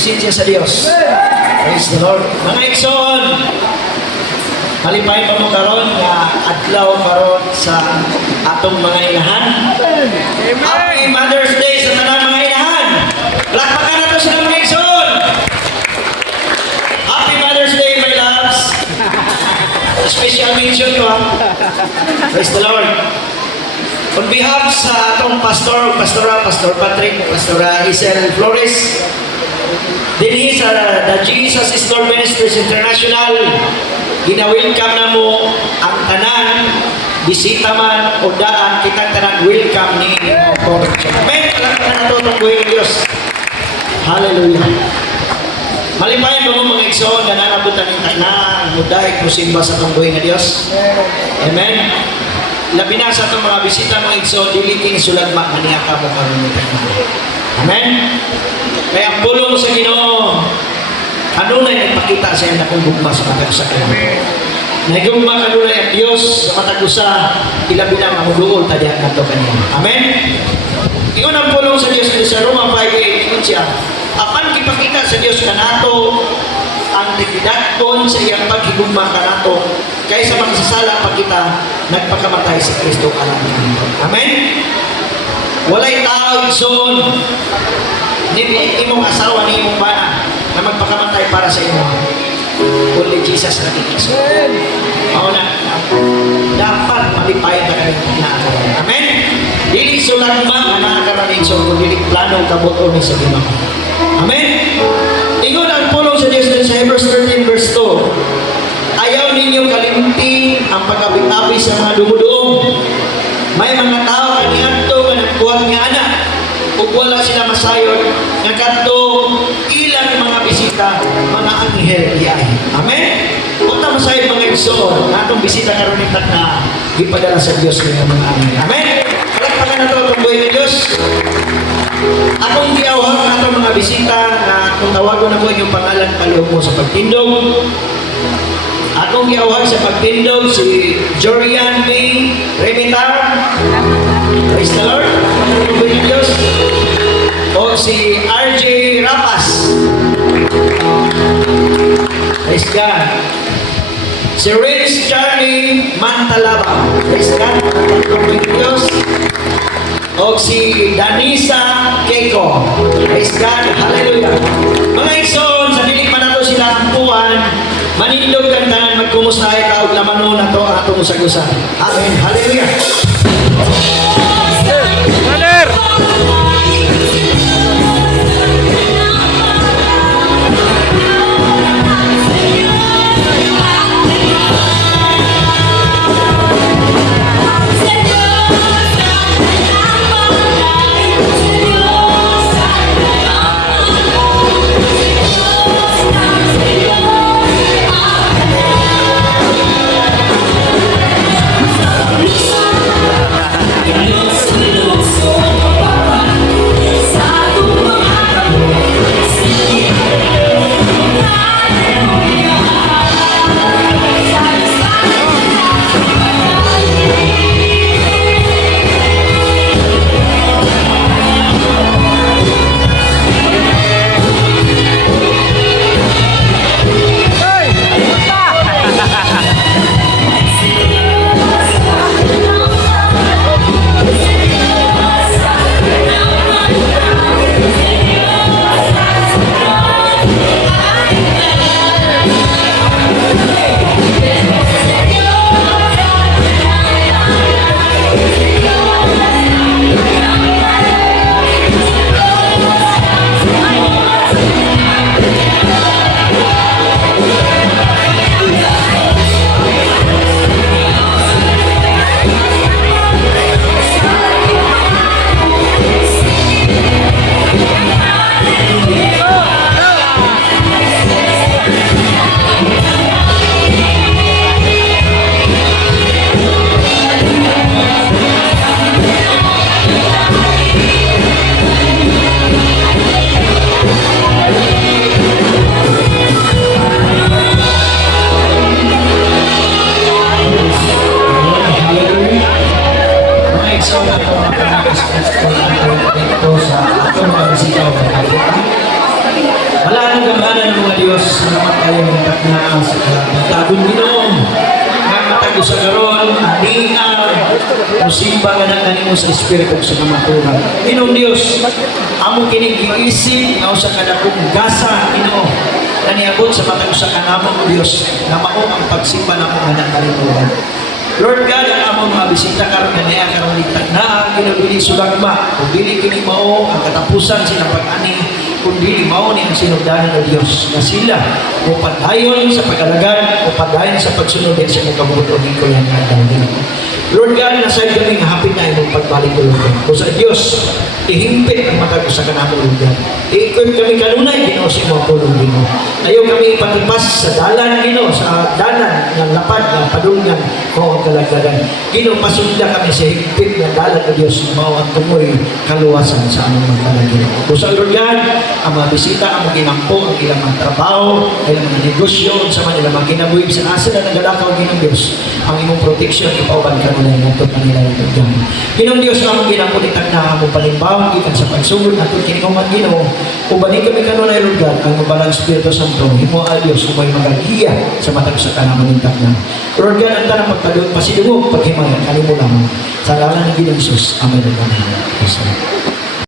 presensya sa Dios. Praise the Lord. Mga igsoon, malipay pa mo karon nga adlaw karon sa atong mga inahan. Happy Mother's Day sa tanan mga inahan. Palakpakan nato sila mga igsoon. Happy Mother's Day, my loves. Special mention ko ha. Praise the Lord. On behalf sa atong Pastor Patrick, Pastora Isel Flores, dinhi sa The Jesus is Lord Ministries International, gina-welcome na mo ang tanan, bisita man o daan, kitang tanan welcome ni Amen. Palakpakan nato itong buhay ng Diyos. Hallelujah. Malipayan ba mo mga igsoon na nanabutan ng tanan, mudaig mo simba sa itong buhay ng Diyos? Amen. Labi na sa itong mga bisita mga igsoon, diliting sulagma maniaka mo karon ng tanan. Amen. Kaya ang pulong sa Ginoo, ano na nagpakita sa iyang akong gugma sa matag-usa kayo. Nagugma ano na ang Diyos sa matag-usa, ilabi na mahuduol tadya na ito kanya. Amen. Ingon ang pulong sa Diyos sa Roma 5:8, ingon siya, apan kipakita sa Diyos kanato ang tigidaton sa iyang paghigugma kanato, kaysa magsasala pa kita nagpakamatay si Kristo alam niya. Amen. Walay tao igsoon ni imong asawa ni imong bana na magpakamatay para sa imo. Only Jesus na igsoon. Mao na dapat malipay ka kami na. Amen. Dili sulagma nga nakakaroon igsoon, dili plano kabuto ni sa Ginoo. Amen. Ingon ang pulong sa Diyos sa Hebrews 13 verse 2. Ayaw ninyo kalimti ang pagkabit-abi sa mga dumuduong. May mga tao kaniadto nga nagkuhat nga anak ug wala sila masayod nga kadto ilang mga bisita mga anghel diay. Amen. Unta masayod mga igsoon natong bisita karon ni na gipadala sa Dios nga mga anghel. Amen. Palakpakan nato ang buhay ng Dios. Akong giawhag nato mga bisita na kung tawagon ako inyong pangalan palihog mo sa pagtindog. Akong giawhag sa pagtindog si Jorian B. Remitar. Praise the Lord. Ang Diyos. O si RJ Rapas. Praise God. Si Rich Charlie Mantalaba. Praise God. Ang Diyos. O si Danisa Keiko. Praise God. Hallelujah. Mga igsoon, sa dilig pa nato sila ang puwan, manindog kantahan, magkumustahay ka, ug lamanon na to atong usag-usa. Amen. Hallelujah. I know. Diyos, salamat kayo ng takna sa pagtagon Ginoo. Nagmatago sa garon, anian, musimba nga na kanimo sa Espiritu sa kamaturan. Ginoo Diyos, amo kinigiisip na usa ka dakong gasa Ginoo. Naniabot sa matag sa kanamo Diyos na mao ang pagsimba namo nga nakalimutan. Lord God, ang among mga bisita karon nga niya karon litag na ginabili sulagma kung dili kini mao ang katapusan sila pag-ani kung dili mao ni ang sinugdanan ng Dios na sila upadayon sa pag-alagad upadayon sa pagsunod sa mga kabuto ni ko yan Lord God, nasa kami nga hapit na imong pagbalik ko Lord God. O sa Diyos, ihimpit ang mata ko sa kanamo Lord God. Iikot kami kanunay, Ginoo, sa imong pulong Ginoo. Ayaw kami ipatipas sa dalan, Ginoo, sa dalan ng lapad, ng padungan, o ang kalagdagan. Ginoo, pasunda kami sa himpit ng dalan ng Diyos na mao ang tumoy kaluwasan sa among mga Ginoo. O sa Lord God, ang mga bisita, ang mga ginampo, ang ilang mga trabaho, ang ilang mga negosyo, sa mga ilang mga kinabuhi, sa asa na nagalakaw Ginoo Diyos, ang imong protection, ipauban ka nila ng ito kanila ng pagdami. Ginoo Diyos, ang ginapulitan na mo palimbaw, ikan sa pagsugod, at kung kinikuman Ginoo, ubanin kami kanunay Lord God, ang mabalang Espiritu Santo, himo al Diyos, umay magagiya sa matag sa kanang na. Lord God, ang tanang pagpadung, pasidungog, paghimay, kanimo lamang. Sa ngalan ng Ginoo Jesus, Amen. Amen.